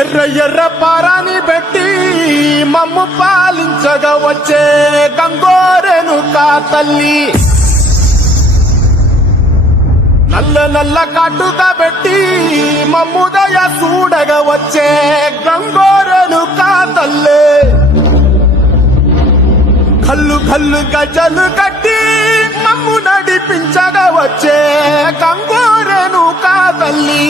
ఎర్ర ఎర్ర పారాని పెట్టి మమ్ము పాలించగా వచ్చే గంగోరెను కా తల్లి, నల్ల నల్ల కాటుగా పెట్టి మమ్ముదయ చూడగా వచ్చే గంగోరెను కా తల్లి, కల్లు కల్లు గజలు కట్టి మమ్ము నడిపించగా వచ్చే గంగోరెను కా తల్లి.